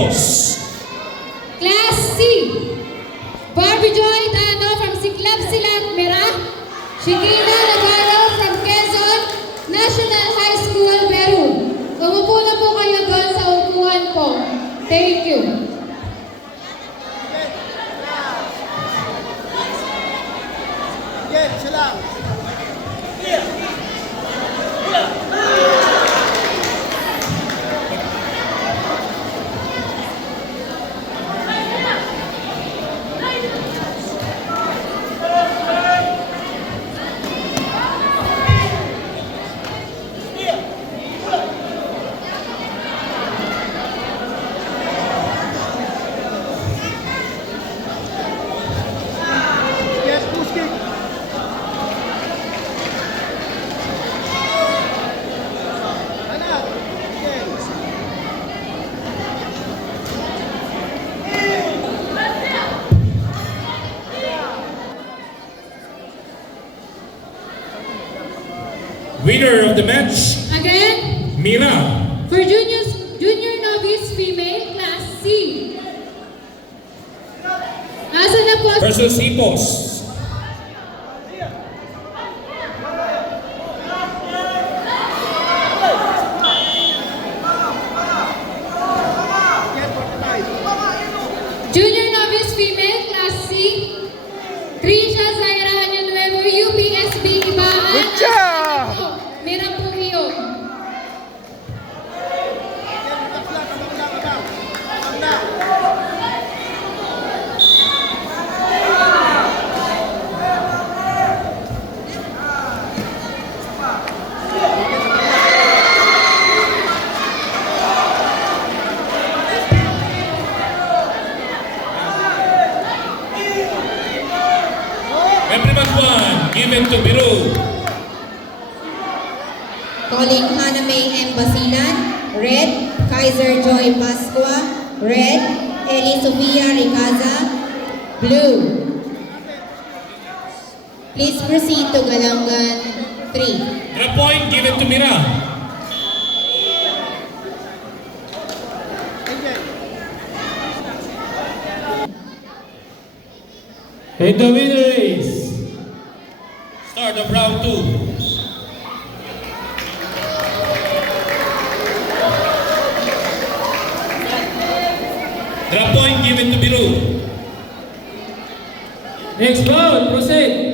Class C, Barbie Joy Dano from Siklab Silat Mira, Shikina Nagaro from Quezon National High School, Peru. Umupo na po kayo doon sa upuan po. Thank you. Yes, siya lang. Yes, push kick. Anak. Yes. Winner of the match, Again, Mira. for junior novice female, Class C. Asa na po? Versus Hipos. Get 45. Junior novice female, Class C. Trisha Zaira Año Nuevo, UPSB Ibaan. Good job! Mira po iyo. Relax lang, abang lang, abang. Abang lang. Reprimand 1, given to Biru. Calling Hannah May M. Basilan. Red, Kaiser Joy Pascua. Red, Eli Sofia Ricaza. Blue. Please proceed to Galangan 3. The point given to Mira. And the winner is Start of round 2. The point given to Biru. next round. Proceed.